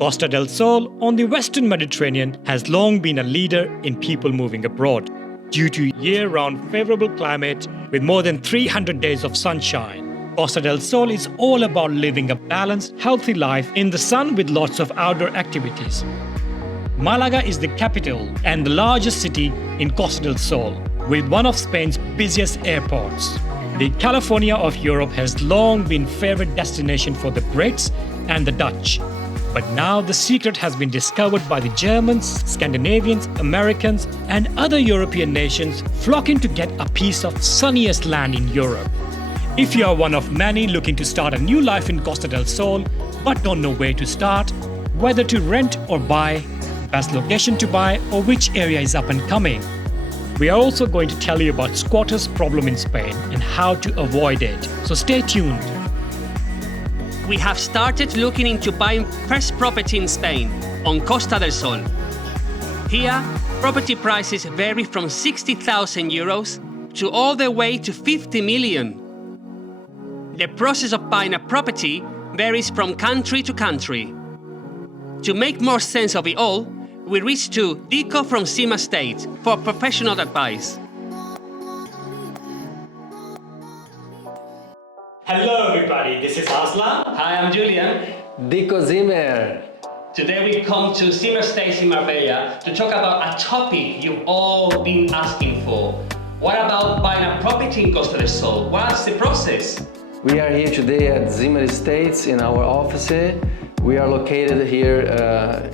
Costa del Sol on the Western Mediterranean has long been a leader in people moving abroad due to year-round favorable climate with more than 300 days of sunshine. Costa del Sol is all about living a balanced, healthy life in the sun with lots of outdoor activities. Malaga is the capital and the largest city in Costa del Sol, with one of Spain's busiest airports. The California of Europe has long been favorite destination for the Brits and the Dutch. But now the secret has been discovered by the Germans, Scandinavians, Americans, and other European nations flocking to get a piece of sunniest land in Europe. If you are one of many looking to start a new life in Costa del Sol, but don't know where to start, whether to rent or buy, best location to buy, or which area is up and coming, we are also going to tell you about squatters' problem in Spain and how to avoid it. So stay tuned. We have started looking into buying first property in Spain, on Costa del Sol. Here, property prices vary from 60,000 euros to all the way to 50 million. The process of buying a property varies from country to country. To make more sense of it all, we reached to Dico from Sim Estate for professional advice. Hello everybody, this is Aslan. Hi, I'm Julian. Dico Zimmer. Today we come to Sim Estate in Marbella to talk about a topic you've all been asking for. What about buying a property in Costa del Sol? What's the process? We are here today at Zimmer Estates in our office. We are located here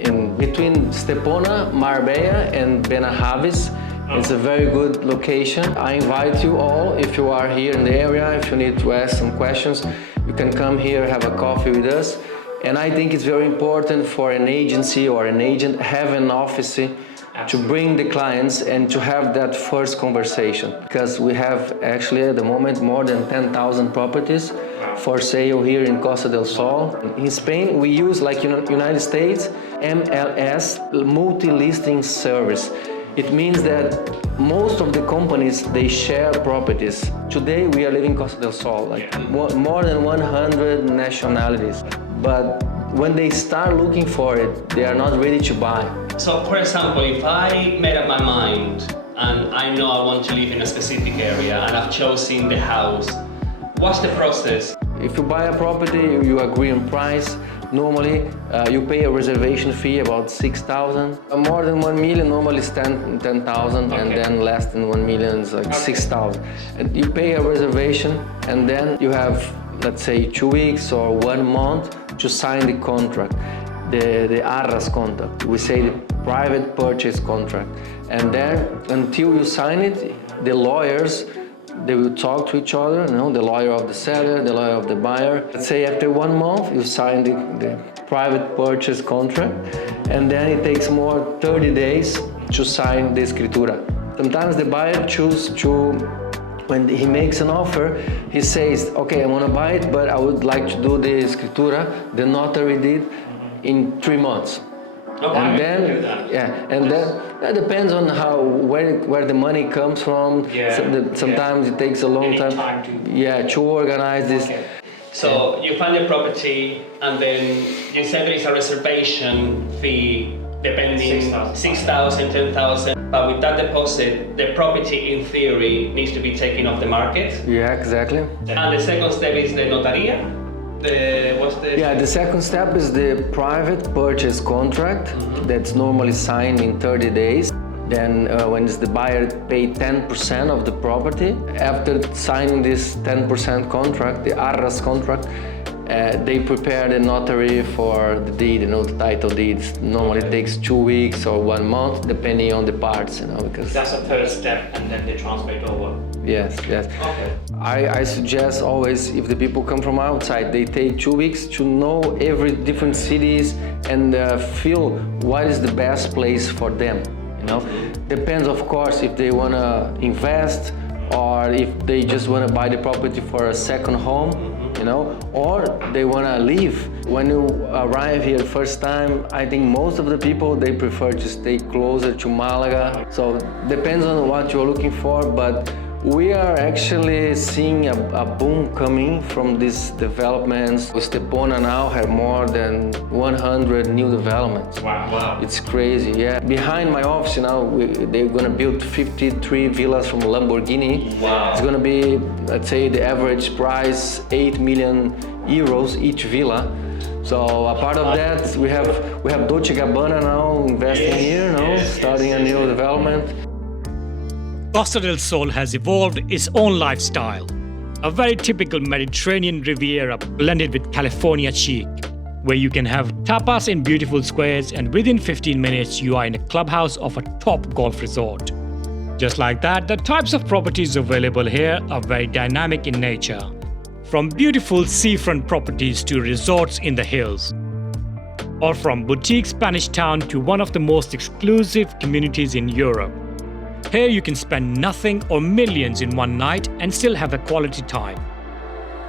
in between Stepona, Marbella and Benahavis. It's a very good location. I invite you all, if you are here in the area, if you need to ask some questions, you can come here, have a coffee with us. And I think it's very important for an agency or an agent have an office to bring the clients and to have that first conversation. Because we have actually at the moment more than 10,000 properties for sale here in Costa del Sol. In Spain, we use, like United States, MLS, multi-listing service. It means that most of the companies, they share properties. Today we are living in Costa del Sol, like more than 100 nationalities. But when they start looking for it, they are not ready to buy. So for example, if I made up my mind and I know I want to live in a specific area and I've chosen the house, what's the process? If you buy a property, you agree on price. Normally, you pay a reservation fee about 6,000. More than 1 million normally is 10,000, and then less than 1 million is like 6,000. And you pay a reservation, and then you have, let's say, 2 weeks or 1 month to sign the contract, the arras contract. We say the private purchase contract. And then, until you sign it, the lawyers, they will talk to each other, the lawyer of the seller, the lawyer of the buyer. Let's say after 1 month, you sign the private purchase contract, and then it takes more 30 days to sign the escritura. Sometimes the buyer chooses to, when he makes an offer, he says, okay, I want to buy it, but I would like to do the escritura, the notary deed, in 3 months. Okay. And then, that depends on where the money comes from. Sometimes it takes a long time to organize this. Okay. So you find the property, and then you said there is a reservation fee depending 6,000, 10,000. But with that deposit, the property in theory needs to be taken off the market. Yeah, exactly. And the second step is the notaria. The second step is the private purchase contract that's normally signed in 30 days. Then when the buyer pay 10% of the property, after signing this 10% contract, the arras contract, they prepare the notary for the deed, the title deeds. Normally it takes 2 weeks or 1 month, depending on the parts, because That's the third step, and then they translate over. Yes. Okay. I suggest always, if the people come from outside, they take 2 weeks to know every different cities and feel what is the best place for them. Depends, of course, if they want to invest or if they just want to buy the property for a second home, or they want to live. When you arrive here first time, I think most of the people, they prefer to stay closer to Malaga. So depends on what you're looking for, but We are actually seeing a boom coming from these developments. Stepona now have more than 100 new developments. Wow. It's crazy, yeah. Behind my office now, they're gonna build 53 villas from Lamborghini. Wow. It's gonna be, let's say, the average price 8 million euros each villa. So a part of that, we have Dolce & Gabbana now investing here, starting a new development. Costa del Sol has evolved its own lifestyle, a very typical Mediterranean Riviera blended with California chic, where you can have tapas in beautiful squares and within 15 minutes you are in a clubhouse of a top golf resort. Just like that, the types of properties available here are very dynamic in nature, from beautiful seafront properties to resorts in the hills, or from boutique Spanish town to one of the most exclusive communities in Europe. Here you can spend nothing or millions in one night and still have a quality time.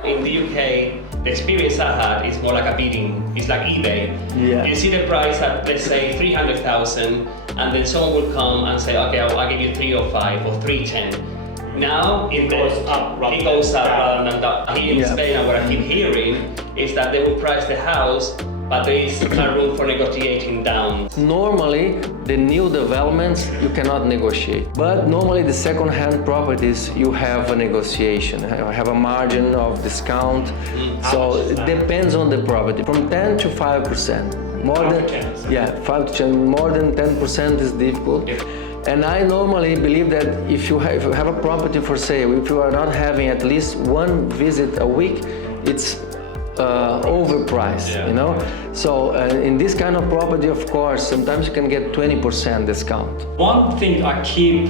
In the UK, the experience I had is more like a bidding. It's like eBay. Yeah. You see the price at, let's say, 300,000, and then someone will come and say, okay, I'll give you 305 or 310. Now it goes up rather than down. Here in Spain, what I keep hearing is that they will price the house, but there is no room for negotiating down. Normally, the new developments, you cannot negotiate. But normally the second-hand properties, you have a negotiation, you have a margin of discount. So it depends on the property, from 10 to 5%. More than 5 to 10, more than 10% is difficult. And I normally believe that if you have a property for sale, if you are not having at least one visit a week, it's overpriced, So in this kind of property, of course, sometimes you can get 20% discount. One thing I keep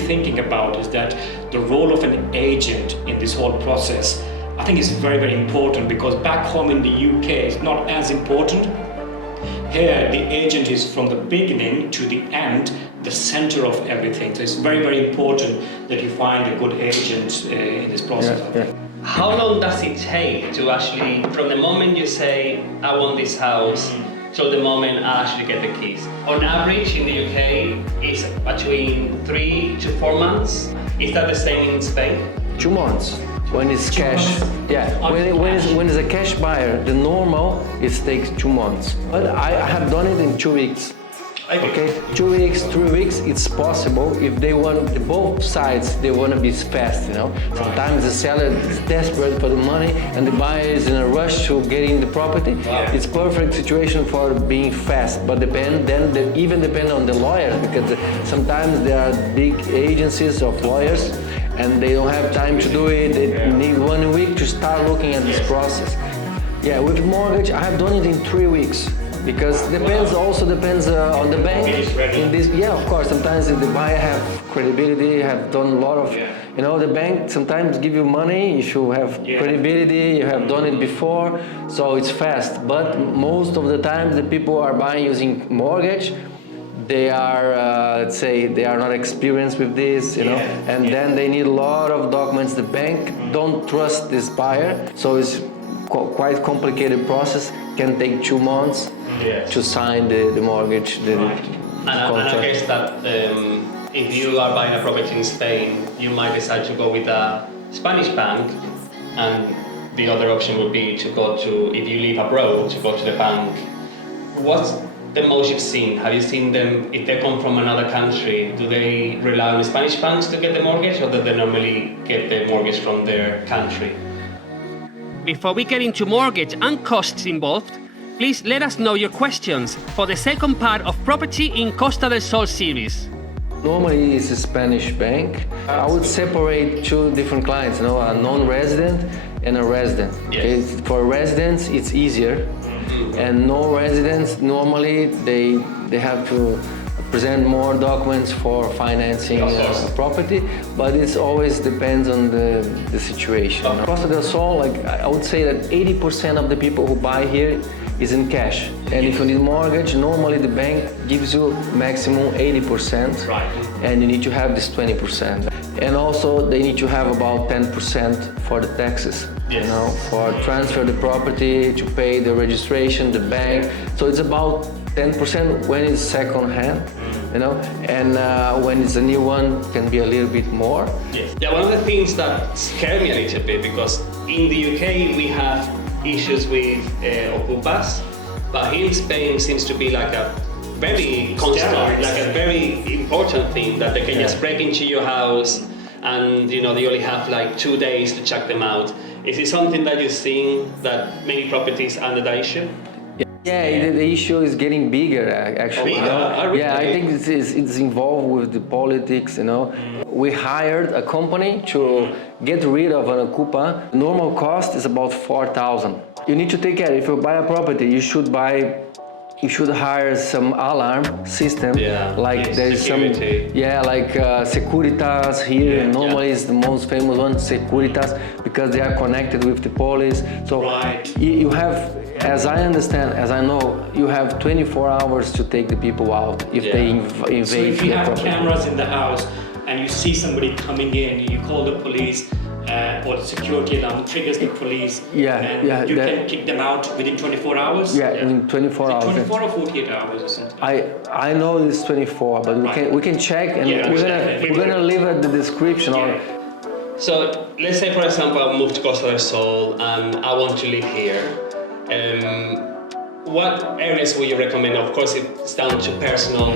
thinking about is that the role of an agent in this whole process, I think is very, very important, because back home in the UK it's not as important. Here, the agent is from the beginning to the end, the center of everything. So it's very, very important that you find a good agent in this process. How long does it take to actually, from the moment you say, I want this house, till the moment I actually get the keys? On average in the UK, it's between 3 to 4 months. Is that the same in Spain? 2 months. When it's cash, when it's a cash buyer, the normal is takes 2 months. But I have done it in 2 weeks. Okay, 2 weeks, 3 weeks, it's possible if they want, both sides, they want to be fast, Sometimes the seller is desperate for the money and the buyer is in a rush to get in the property. It's perfect situation for being fast, but even depend on the lawyers, because sometimes there are big agencies of lawyers and they don't have time to do it. They need 1 week to start looking at this process. Yeah, with mortgage, I have done it in 3 weeks. Because also depends on the bank. In this, of course, sometimes if the buyer have credibility, have done a lot of, the bank sometimes give you money if you have credibility, you have done it before, so it's fast. But most of the time, the people are buying using mortgage. They are, let's say, they are not experienced with this, and then they need a lot of documents. The bank don't trust this buyer, so it's quite complicated process. Can take 2 months to sign the mortgage, the contract. And I guess that if you are buying a property in Spain, you might decide to go with a Spanish bank, and the other option would be to go to, if you live abroad, to go to the bank. What's the most you've seen? Have you seen them, if they come from another country, do they rely on the Spanish banks to get the mortgage, or do they normally get the mortgage from their country? Before we get into mortgage and costs involved, please let us know your questions for the second part of Property in Costa del Sol series. Normally it's a Spanish bank. I would separate 2 different clients, a non-resident and a resident. Okay? For residents it's easier, and non-residents normally they have to present more documents for financing a property, but it always depends on the situation. Costa del Sol, I would say that 80% of the people who buy here is in cash. And if you need mortgage, normally the bank gives you maximum 80%, and you need to have this 20%. And also they need to have about 10% for the taxes, for transfer the property, to pay the registration, the bank. So it's about 10% when it's second hand, you know, and when it's a new one, it can be a little bit more. Yes. Yeah, one of the things that scare me a little bit, because in the UK we have issues with Okupas, but here in Spain seems to be like a very constant, like a very important thing that they can just break into your house, and you know they only have like 2 days to check them out. Is it something that you're seeing that many properties under that issue? Yeah, the issue is getting bigger actually. You know? Yeah, I think it's involved with the politics, you know. We hired a company to get rid of an Okupa. Normal cost is about 4,000. You need to take care. If you buy a property, you should hire some alarm system. Yeah, like yes, there is security. some, like Securitas here. Normally is the most famous one, Securitas, because they are connected with the police. So you have, as I understand, as I know, you have 24 hours to take the people out if they invade. So if you have property. cameras in the house and you see somebody coming in, you call the police. Or the security alarm triggers the police, and you can kick them out within 24 hours? Yeah, in 24 hours. 24 or 48 hours or something? I know it's 24, but we can check, and we're gonna leave at the description. So let's say, for example, I moved to Costa del Sol and I want to live here. What areas would you recommend? Of course, it's down to personal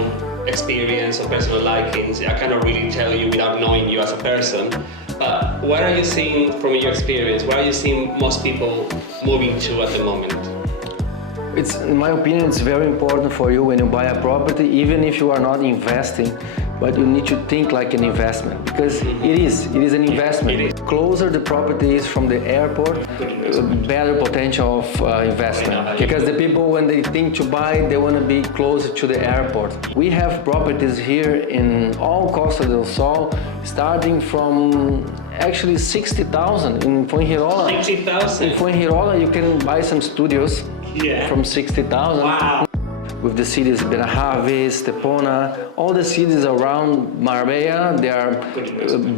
experience or personal likings. I cannot really tell you without knowing you as a person. But where are you seeing, from your experience, where are you seeing most people moving to at the moment? In my opinion, it's very important for you when you buy a property, even if you are not investing, but you need to think like an investment, because it is an investment. Closer the property is from the airport, better potential of investment. Because the people, when they think to buy, they want to be closer to the airport. We have properties here in all Costa del Sol, starting from actually 60,000 in Fuengirola. 60,000? In Fuengirola, you can buy some studios from 60,000. Wow. With the cities Benahavis, Stepona, all the cities around Marbella, they are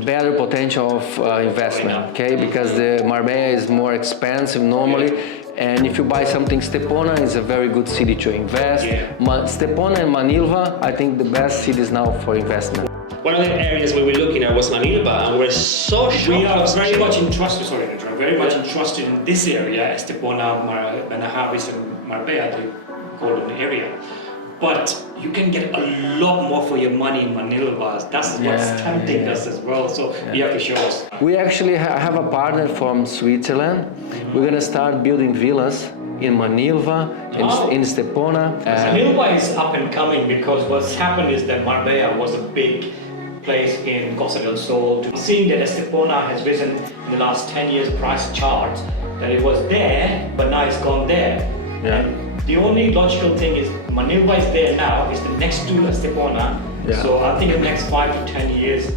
better potential of investment, okay? Because the Marbella is more expensive normally, and if you buy something Stepona, it's a very good city to invest. Stepona and Manilva, I think the best cities now for investment. One of the areas we were looking at was Manilva, and we're so shocked. We are very much interested in this area, Estepona, Benahavis and Marbella, the golden area. But you can get a lot more for your money in Manilva. That's what's tempting us as well. So you have to show us. We actually have a partner from Switzerland. We're gonna start building villas in Manilva, in Stepona. Manilva is up and coming because what's happened is that Marbella was a big place in Costa del Sol. Seeing that Estepona has risen in the last 10 years price charts, that it was there, but now it's gone there. And the only logical thing is Manilva is there now, it's the next to Estepona. So I think in the next 5 to 10 years,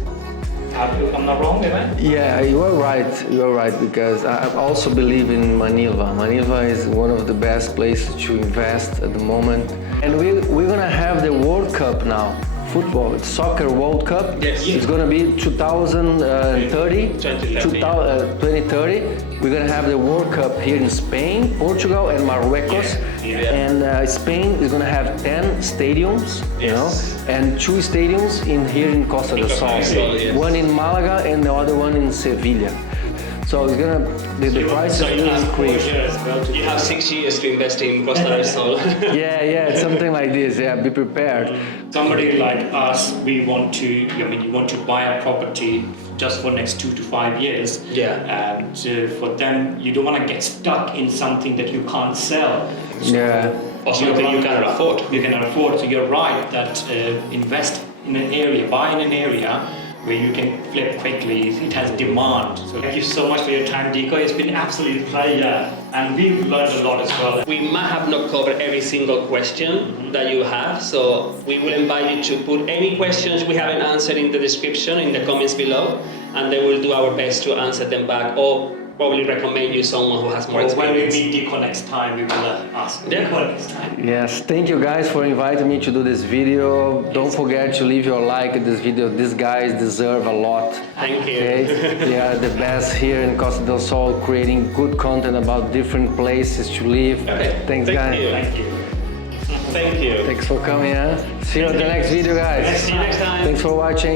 I'm not wrong, am I? Yeah, you are right, because I also believe in Manilva. Manilva is one of the best places to invest at the moment. And we're gonna have the World Cup now. Football, soccer World Cup. It's gonna be 2030. 2030. We're gonna have the World Cup here in Spain, Portugal, and Marruecos. And Spain is gonna have 10 stadiums, you know, and 2 stadiums here in Costa del Sol. One in Malaga and the other one in Sevilla. So it's gonna the price is gonna increase. You have 6 years to invest in Costa del Sol. Yeah, something like this. Yeah, be prepared. Somebody like us, you want to buy a property just for next 2 to 5 years. And for them, you don't want to get stuck in something that you can't sell. Or something you cannot afford. You cannot afford. So you're right that invest in an area, buy in an area where you can flip quickly. It has demand. So thank you so much for your time, Dico. It's been absolutely a pleasure, and we've learned a lot as well. We might have not covered every single question that you have, so we will invite you to put any questions we haven't answered in the description, in the comments below, and then we'll do our best to answer them back, or probably recommend you someone who has more experience. When we meet Dico next time, we will ask Dico next time. Yes, thank you guys for inviting me to do this video. Don't forget to leave your like at this video. These guys deserve a lot. Thank you. Okay? They are the best here in Costa del Sol, creating good content about different places to live. Okay. Thanks, guys. You. Thank you. Thank you. Thanks for coming, huh? See you on the next video, guys. See you next time. Thanks for watching.